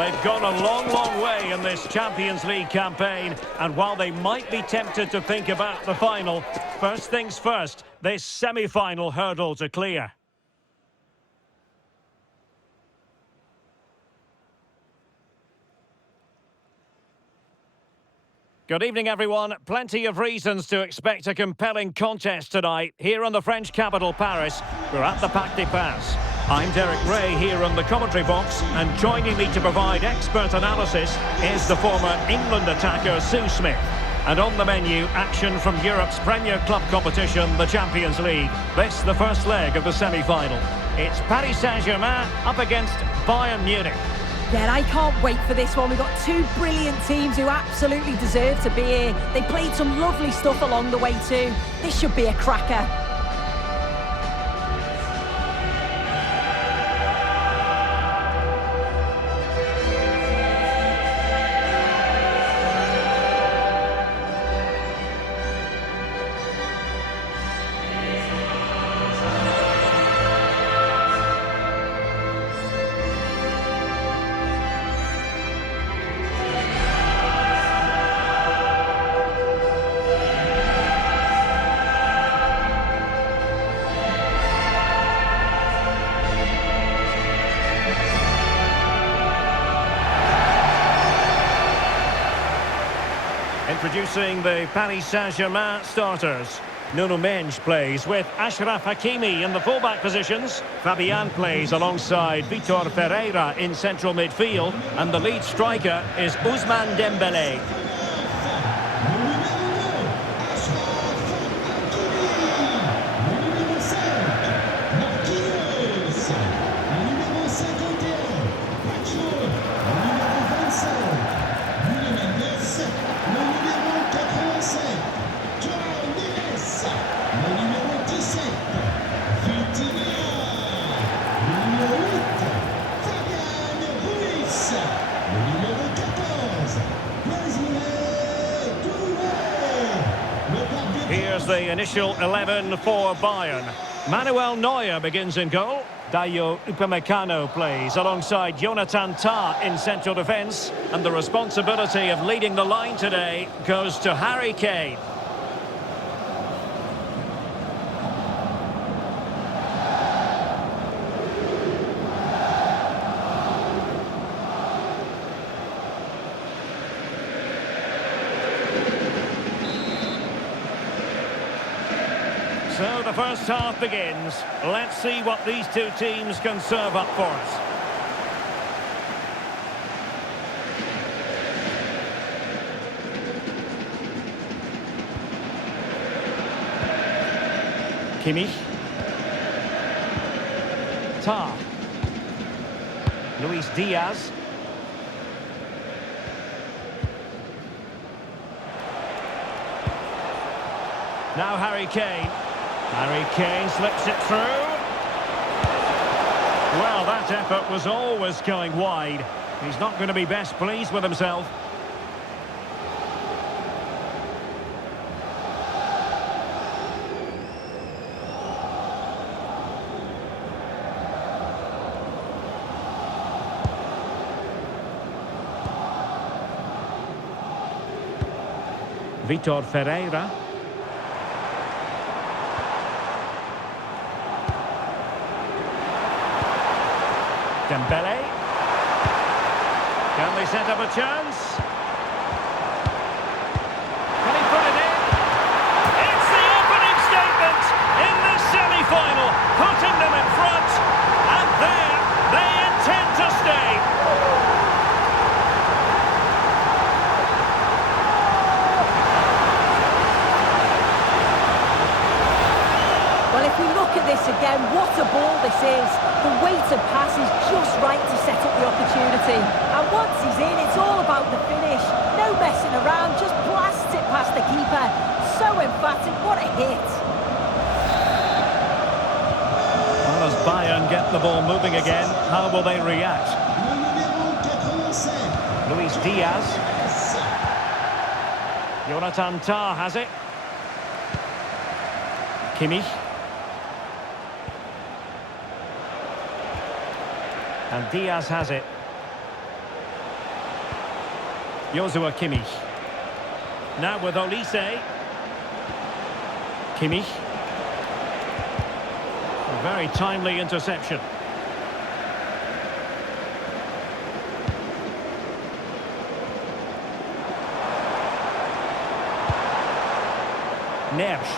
They've gone a long, long way in this Champions League campaign, and while they might be tempted to think about the final, first things first, this semi-final hurdle to clear. Good evening, everyone. Plenty of reasons to expect a compelling contest tonight here in the French capital, Paris. We're at the Parc des Princes. I'm Derek Ray here in the commentary box, and joining me to provide expert analysis is the former England attacker Sue Smith. And on the menu, action from Europe's premier club competition, the Champions League. This, the first leg of the semi-final. It's Paris Saint-Germain up against Bayern Munich. Yeah, I can't wait for this one. We've got two brilliant teams who absolutely deserve to be here. They played some lovely stuff along the way too. This should be a cracker. Introducing the Paris Saint-Germain starters. Nuno Mendes plays with Achraf Hakimi in the fullback positions. Fabian plays alongside Vitor Ferreira in central midfield. And the lead striker is Ousmane Dembélé. Here's the initial 11 for Bayern. Manuel Neuer begins in goal. Dayo Upamecano plays alongside Jonathan Tah in central defence. And the responsibility of leading the line today goes to Harry Kane. So the first half begins. Let's see what these two teams can serve up for us. Kimmich. Tah. Luis Diaz. Now Harry Kane. Harry Kane slips it through. Well, that effort was always going wide. He's not going to be best pleased with himself. Vitor Ferreira. Dembélé. Can they set up a chance? Can he put it in? It's the opening statement in this semi-final, putting them in front. And there, they intend to stay. Well, if we look at this again, what a ball this is. The weighted pass is just right to set up the opportunity. And once he's in, it's all about the finish. No messing around, just blasts it past the keeper. So emphatic, what a hit. Well, as Bayern get the ball moving again, how will they react? Luis Diaz. Jonathan Tah has it. Kimmich. And Diaz has it. Joshua Kimmich. Now with Olise. Kimmich. A very timely interception. Neves.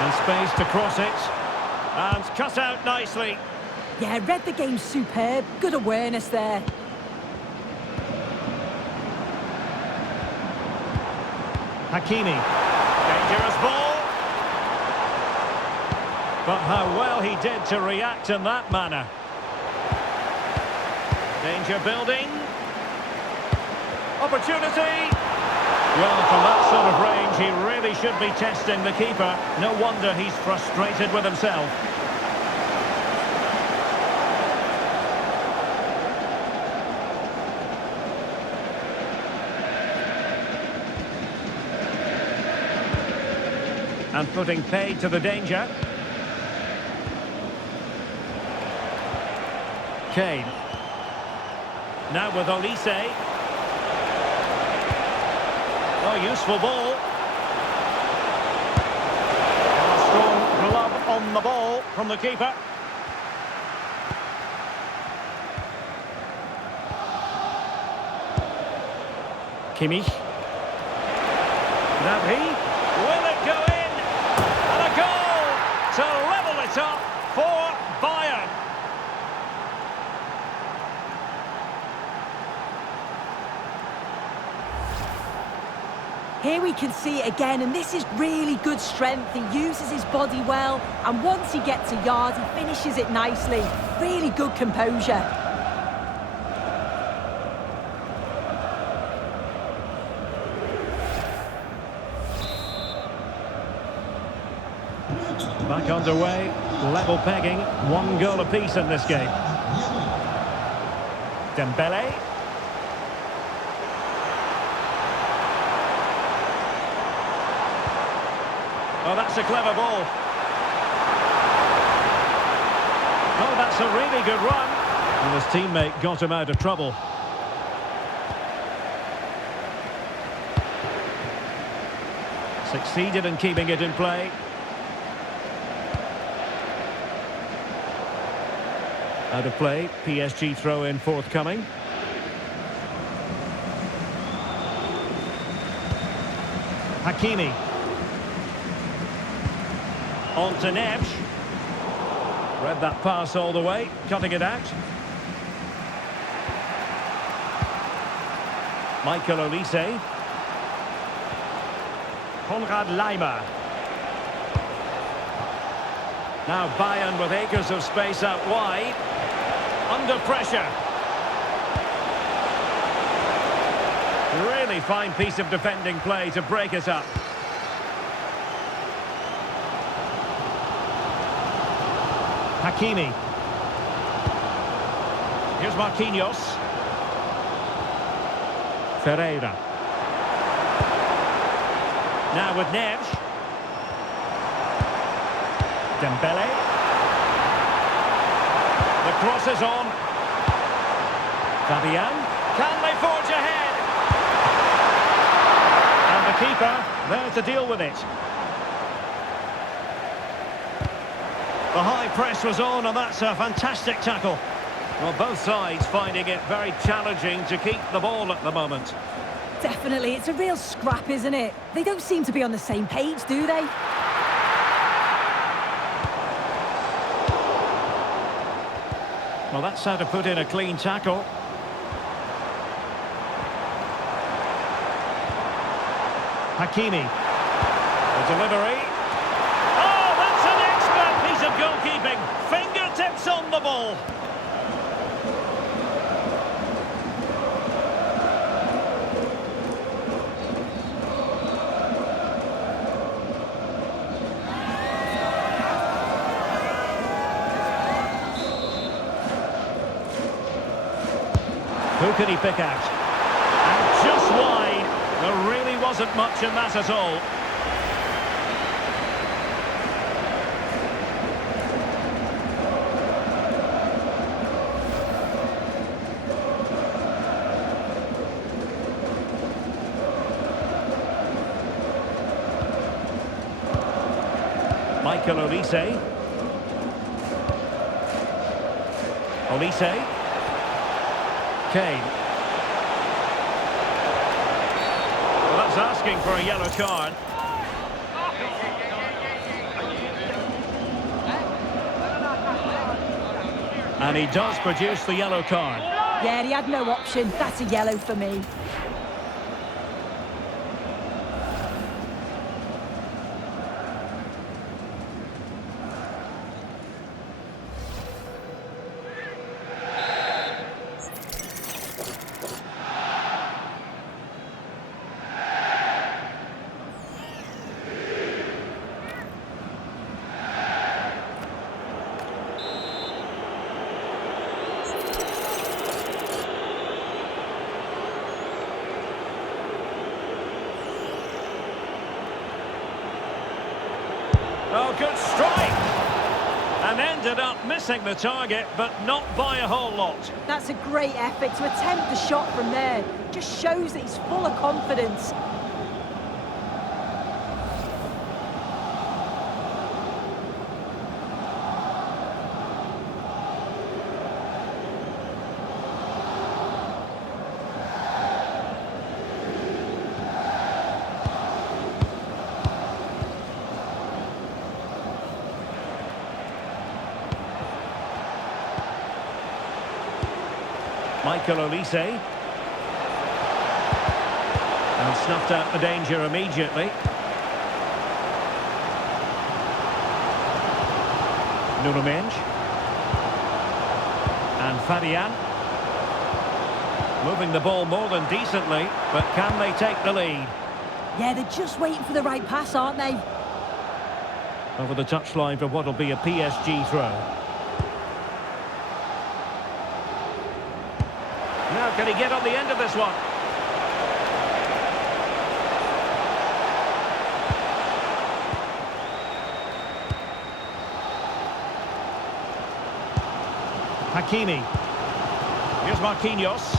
And space to cross it. And cut out nicely. Yeah, read the game superb. Good awareness there. Hakimi. Dangerous ball. But how well he did to react in that manner. Danger building. Opportunity. Well, from that sort of range, he really should be testing the keeper. No wonder he's frustrated with himself. And putting paid to the danger. Kane. Now with Olise. Oh, useful ball. And a strong glove on the ball from the keeper. Kimmich. Gnabry. Will it go in? And a goal to level it up for Bayern. Here we can see it again, and this is really good strength. He uses his body well, and once he gets a yard, he finishes it nicely. Really good composure. Back underway, level pegging, 1 goal apiece in this game. Dembele. Oh, that's a clever ball. Oh, that's a really good run. And his teammate got him out of trouble. Succeeded in keeping it in play. Out of play, PSG throw-in forthcoming. Hakimi. On to Neves. Read that pass all the way, cutting it out. Michael Olise. Konrad Laimer. Now Bayern with acres of space out wide. Under pressure. Really fine piece of defending play to break us up. Hakimi. Here's Marquinhos. Ferreira. Now with Neves. Dembele. The cross is on. Fabian. Can they forge ahead? And the keeper there to deal with it. The high press was on, and that's a fantastic tackle. Well, both sides finding it very challenging to keep the ball at the moment. Definitely, it's a real scrap, isn't it? They don't seem to be on the same page, do they? Well, that's how to put in a clean tackle. Hakimi. The delivery. Oh, that's an expert piece of goalkeeping. Fingertips on the ball. Who could he pick out? And just wide. There really wasn't much in that at all. Michael Olise. Olise. Kane. Well, that's asking for a yellow card. And he does produce the yellow card. Yeah, he had no option. That's a yellow for me. Oh, good strike! And ended up missing the target, but not by a whole lot. That's a great effort to attempt the shot from there. Just shows that he's full of confidence. Michael Olise. And snuffed out the danger immediately. Nuno Mendes. And Fabian. Moving the ball more than decently, but can they take the lead? Yeah, they're just waiting for the right pass, aren't they? Over the touchline for what will be a PSG throw. Now can he get on the end of this one? Hakimi. Here's Marquinhos.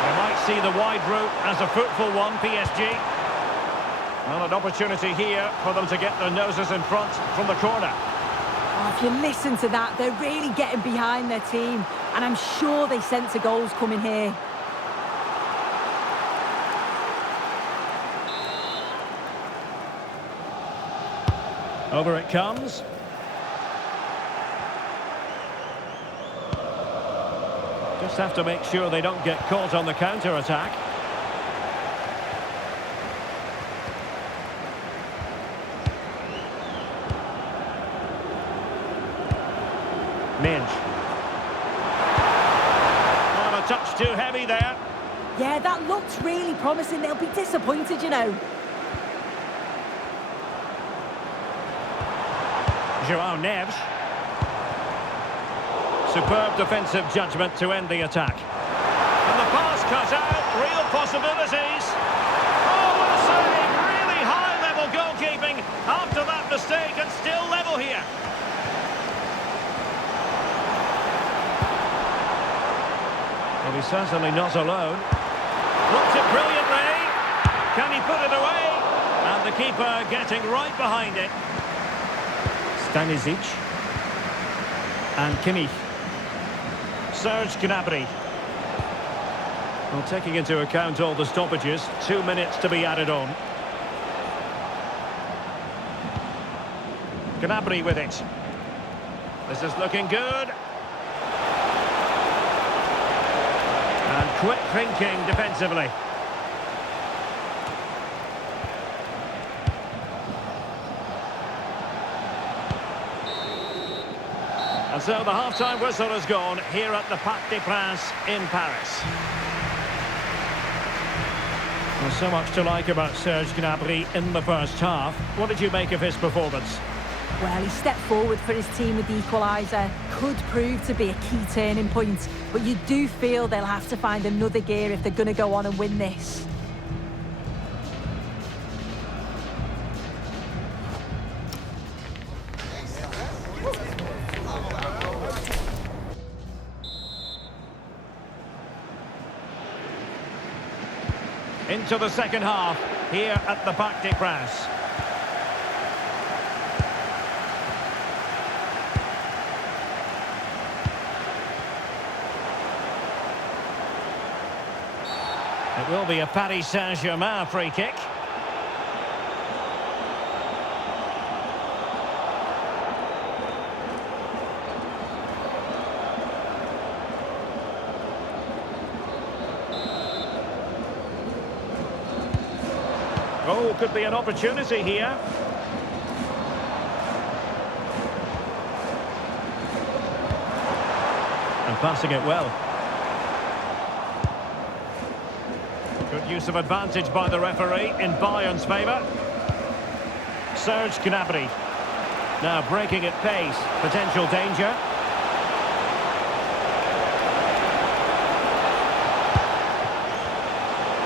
They might see the wide route as a fruitful one, PSG. Well, an opportunity here for them to get their noses in front from the corner. Oh, if you listen to that, they're really getting behind their team. And I'm sure they sense a goal's coming here. Over it comes. Just have to make sure they don't get caught on the counter-attack. Mendes. Oh, a touch too heavy there. Yeah, that looks really promising. They'll be disappointed, you know. João Neves. Superb defensive judgment to end the attack. And the pass cut out. Real possibilities. Oh, what a save. Really high-level goalkeeping after that mistake, and still level here. Well, he's certainly not alone. Looked it brilliantly. Can he put it away? And the keeper getting right behind it. Stanisic. And Kimmich. Serge Gnabry. Well, taking into account all the stoppages, 2 minutes to be added on. Gnabry with it. This is looking good. And quick thinking defensively. And so the half-time whistle has gone here at the Parc des Princes in Paris. Well, so much to like about Serge Gnabry in the first half. What did you make of his performance? Well, he stepped forward for his team with the equaliser. Could prove to be a key turning point. But you do feel they'll have to find another gear if they're going to go on and win this. Into the second half, here at the Parc des Princes. It will be a Paris Saint-Germain free kick. Oh, could be an opportunity here. And passing it well. Good use of advantage by the referee in Bayern's favour. Serge Gnabry. Now breaking at pace. Potential danger.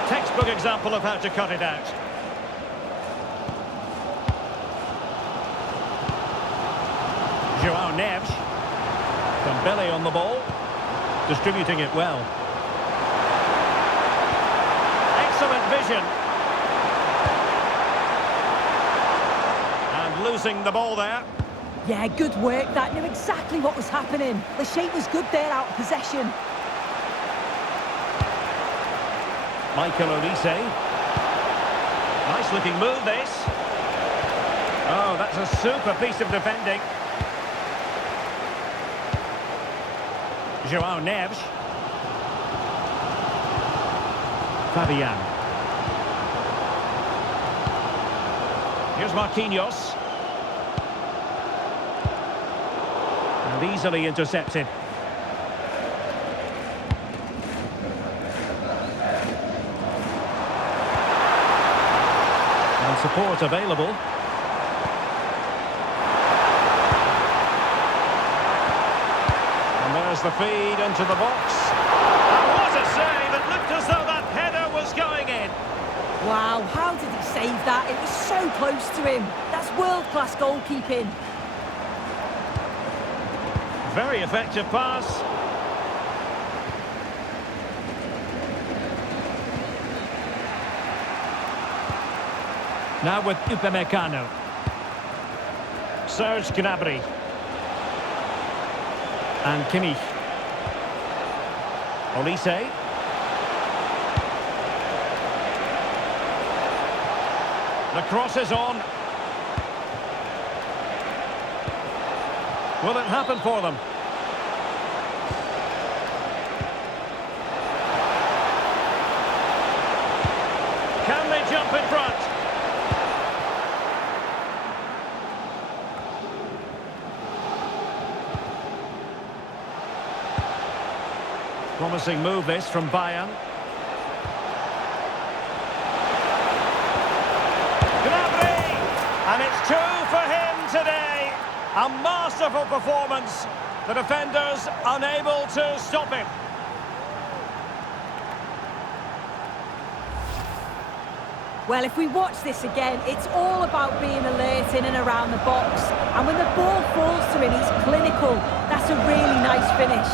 Textbook example of how to cut it out. João Neves. Dembele on the ball. Distributing it well. Excellent vision. And losing the ball there. Yeah, good work. That knew exactly what was happening. The shape was good there out of possession. Michael Olise. Nice looking move this. Oh, that's a super piece of defending. João Neves. Fabian. Here's Marquinhos. And easily intercepted. And support available. And there's the feed into the box. And what a save! It looked as though that header was going in. Wow, how did he save that? It was so close to him. That's world-class goalkeeping. Very effective pass. Now with Upamecano. Serge Gnabry. And Kimmich. Olise. The cross is on. Will it happen for them? Can they jump in front? Promising move this from Bayern. Gnabry! And it's 2 for him today. A masterful performance. The defenders unable to stop him. Well, if we watch this again, it's all about being alert in and around the box. And when the ball falls to him, he's clinical. That's a really nice finish.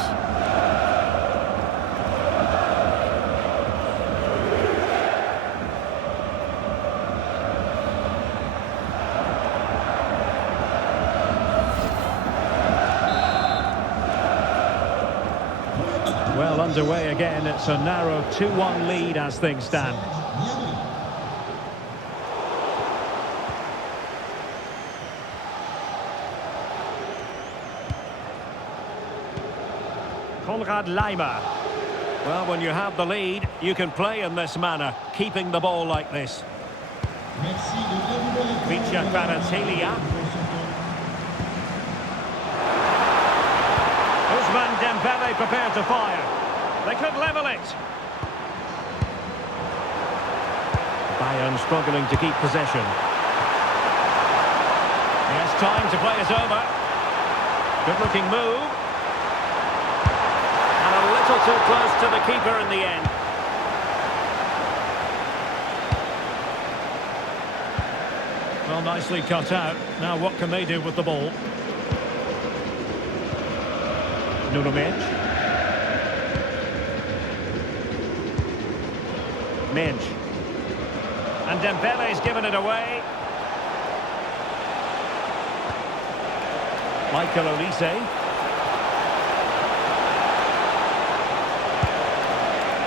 Well, underway again. It's a narrow 2-1 lead as things stand. Konrad Laimer. Well, when you have the lead, you can play in this manner, keeping the ball like this. Vicha Kvaratskhelia. Ousmane Dembele prepared to fire. They could level it. Bayern struggling to keep possession. He has time to play it over. Good-looking move. And a little too close to the keeper in the end. Well, nicely cut out. Now what can they do with the ball? Nuno Mendes. And Dembele's given it away. Michael Olise.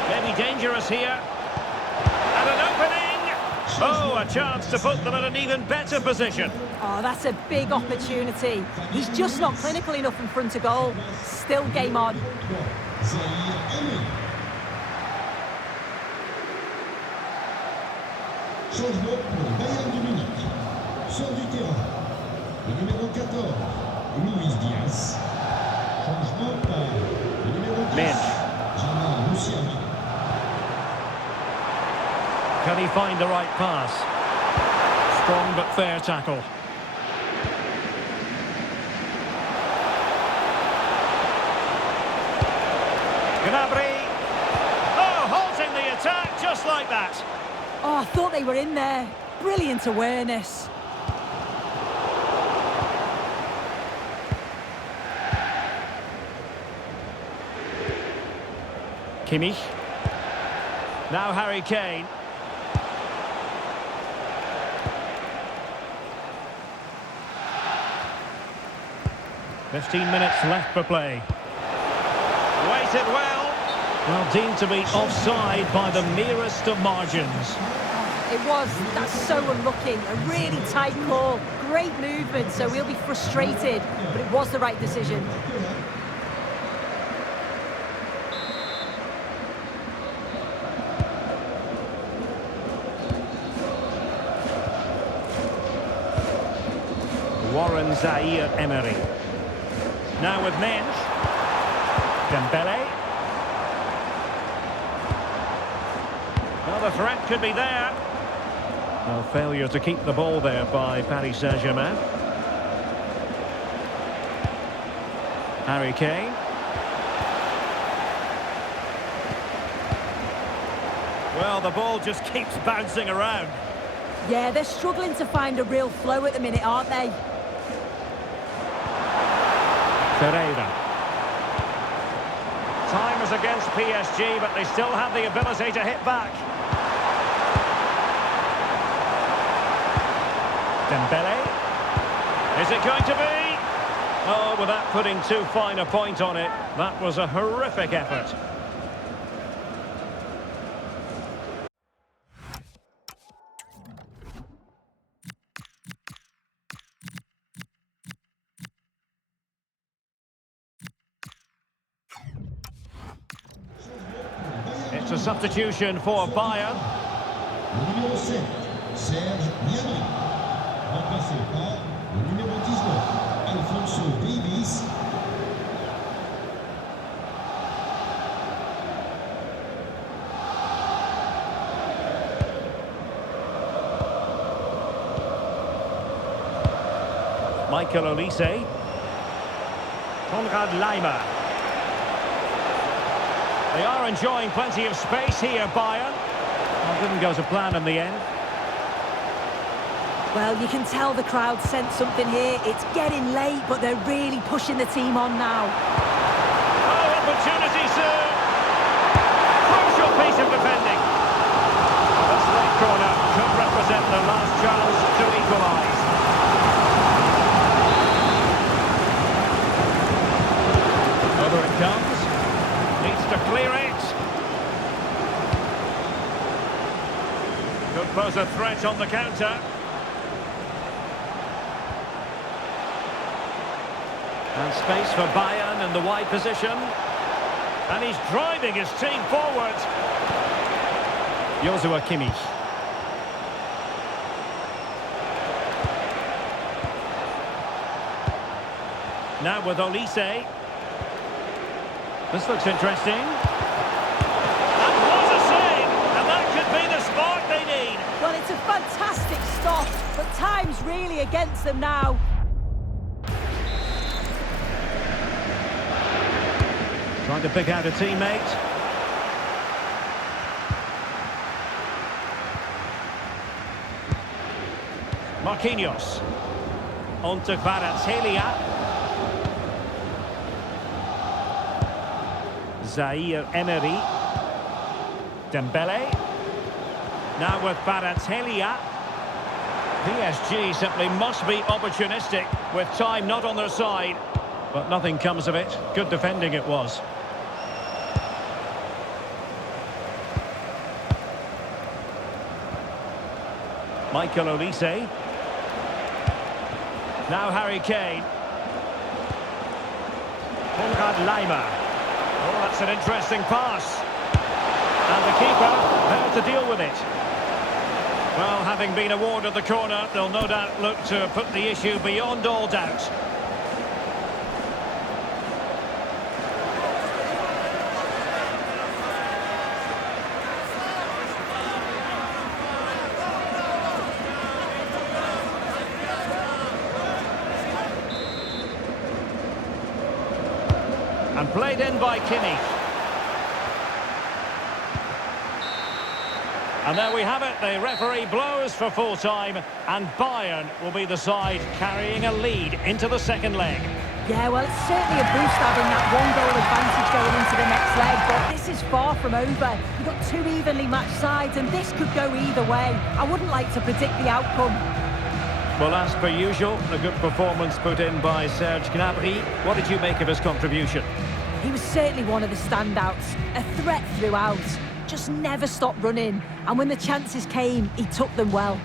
Maybe dangerous here. And an opening! Oh, a chance to put them in an even better position. Oh, that's a big opportunity. He's just not clinical enough in front of goal. Still game on. Changement pour Bayern Munich. Sort du terrain. Le numéro 14, Luis Diaz. Changement par le numéro 10, Jamal Musiala. Can he find the right pass? Strong but fair tackle. Gnabry. Oh, halting the attack just like that. Oh, I thought they were in there. Brilliant awareness. Kimmich. Now Harry Kane. "15 minutes left for play. Waited well. Well, deemed to be offside by the merest of margins. It was. That's so unlucky. A really tight call. Great movement, so he'll be frustrated. But it was the right decision. Warren Zaire-Emery. Now with Mensch. Dembele. Well, the threat could be there. Well, failure to keep the ball there by Paris Saint-Germain. Harry Kane. Well, the ball just keeps bouncing around. Yeah, they're struggling to find a real flow at the minute, aren't they? Ferreira. Time is against PSG, but they still have the ability to hit back. Dembele. Is it going to be? Oh, without putting too fine a point on it, that was a horrific effort. It's a substitution for Bayern. Le numéro 7, Serge Gnabry. Remplacé par le numéro 19, Alphonso Davies. Michael Olise. Konrad Laimer. They are enjoying plenty of space here, Bayern. Well, didn't go to plan in the end. Well, you can tell the crowd sensed something here. It's getting late, but they're really pushing the team on now. Oh, opportunity soon. Crucial piece of defending. This late corner could represent the last chance to equalise. Over it comes. Needs to clear it. Could pose a threat on the counter. And space for Bayern in the wide position. And he's driving his team forward. Joshua Kimmich. Now with Olise. This looks interesting. And what a save! And that could be the spark they need. Well, it's a fantastic stop, but time's really against them now. Trying to pick out a teammate. Marquinhos. On to Kvaratskhelia. Zaire-Emery. Dembele. Now with Baratelia. PSG simply must be opportunistic with time not on their side. But nothing comes of it. Good defending it was. Michael Olise. Now Harry Kane. Konrad Laimer. Oh, that's an interesting pass. And the keeper there to deal with it. Well, having been awarded the corner, they'll no doubt look to put the issue beyond all doubt. And played in by Kimmich. And there we have it, the referee blows for full time, and Bayern will be the side carrying a lead into the second leg. Yeah, well, it's certainly a boost having that one-goal advantage going into the next leg, but this is far from over. You've got two evenly matched sides, and this could go either way. I wouldn't like to predict the outcome. Well, as per usual, a good performance put in by Serge Gnabry. What did you make of his contribution? He was certainly one of the standouts, a threat throughout. Just never stopped running, and when the chances came, he took them well.